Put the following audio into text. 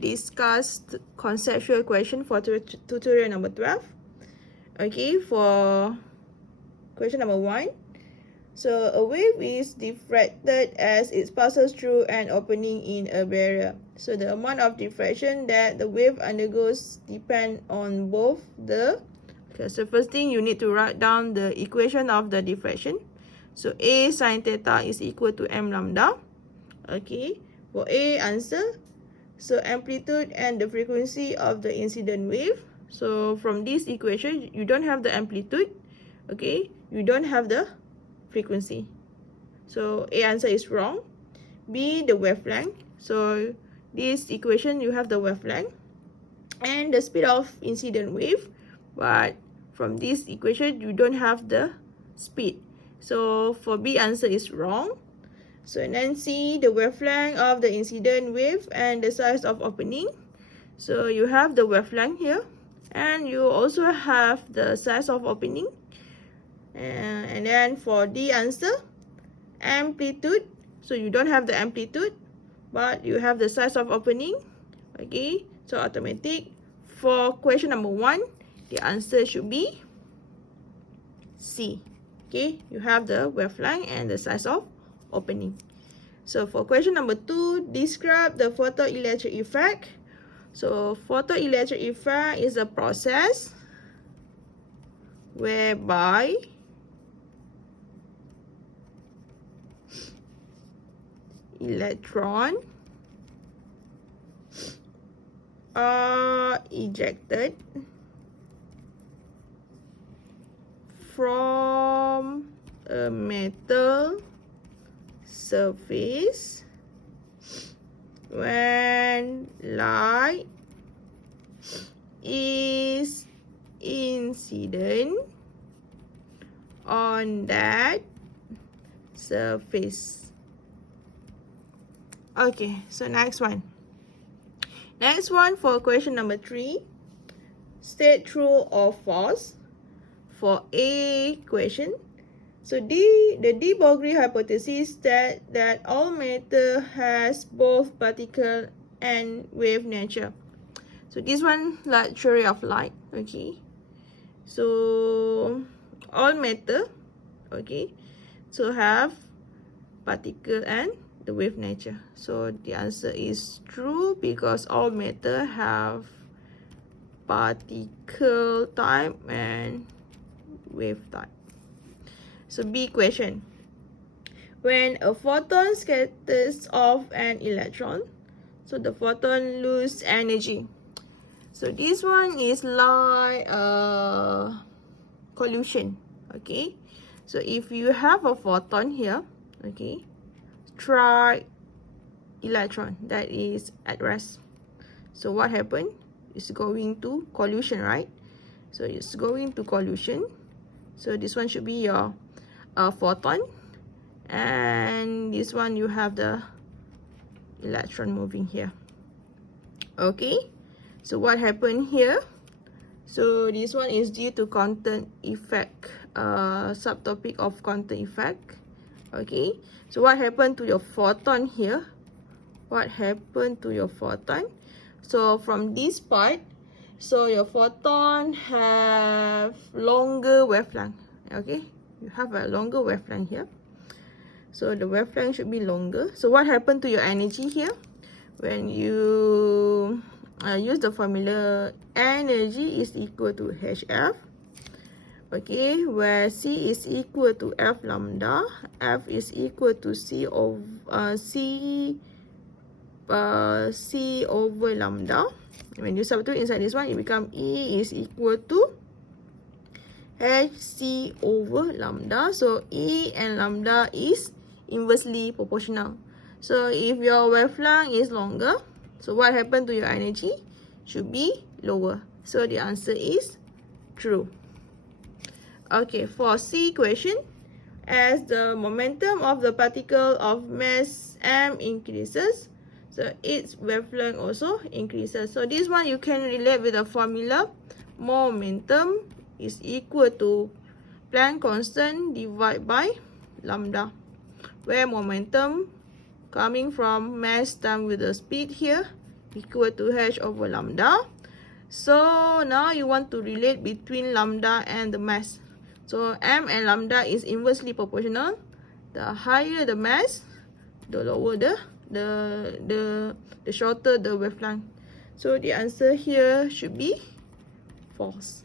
discussed conceptual question for tutorial number 12. Okay, for question number 1. So a wave is diffracted as it passes through an opening in a barrier. So the amount of diffraction that the wave undergoes depend on both the... Okay, so first thing you need to write down the equation of the diffraction. So A sin theta is equal to m lambda. Okay, for A answer, so amplitude and the frequency of the incident wave. So from this equation, you don't have the amplitude. Okay, you don't have the frequency. So A answer is wrong. B, the wavelength. So this equation, you have the wavelength and the speed of incident wave. But from this equation, you don't have the speed. So for B answer is wrong. So and then C, the wavelength of the incident wave and the size of opening. So you have the wavelength here, and you also have the size of opening. And then for D answer, amplitude. So you don't have the amplitude, but you have the size of opening. Okay, so automatic. For question number 1, the answer should be C. Okay, you have the wavelength and the size of opening. So for question number 2, describe the photoelectric effect. So photoelectric effect is a process whereby electron are ejected from a metal surface when light is incident on that surface. Okay, so next one. Next one for question number 3. State true or false. For A question, so the de Broglie hypothesis that all matter has both particle and wave nature. So this one, like theory of light. Okay, so all matter, okay, so have particle and the wave nature. So the answer is true because all matter have particle type and wave type. So B question. When a photon scatters off an electron, so the photon lose energy. So this one is like collision. Okay, so if you have a photon here, okay, try electron that is at rest. So what happened? It's going to collision, right? So it's going to collision. So this one should be your photon, and this one you have the electron moving here. Okay, so what happened here? So this one is due to quantum effect, subtopic of quantum effect. Okay, so what happened to your photon here? What happened to your photon? So from this part, so your photon have longer wavelength. Okay, you have a longer wavelength here. So the wavelength should be longer. So what happened to your energy here? When you use the formula, energy is equal to HF. Okay, where C is equal to F lambda, F is equal to C over lambda. When you substitute inside this one, it becomes E is equal to HC over lambda. So E and lambda is inversely proportional. So if your wavelength is longer, so what happened to your energy? Should be lower. So the answer is true. Okay, for C question, as the momentum of the particle of mass m increases, so its wavelength also increases. So this one you can relate with the formula. Momentum is equal to Planck constant divided by lambda, where momentum coming from mass times with the speed here equal to h over lambda. So now you want to relate between lambda and the mass. So m and lambda is inversely proportional. The higher the mass, the lower the shorter the wavelength. So the answer here should be false.